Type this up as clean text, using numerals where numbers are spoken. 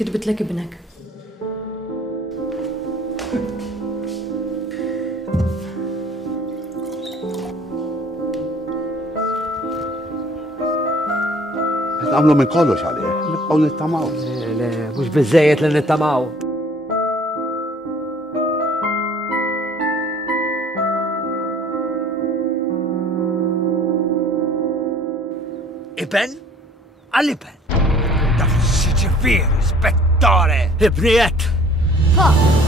كتبت لك ابنك. نعملوا ما نقولوش عليه، نبقوا نتطمعوا. لا مش بالزايد لنتطمعوا. ابن؟ الابن؟ Da si ci vede, ispettore! ابنيات. ها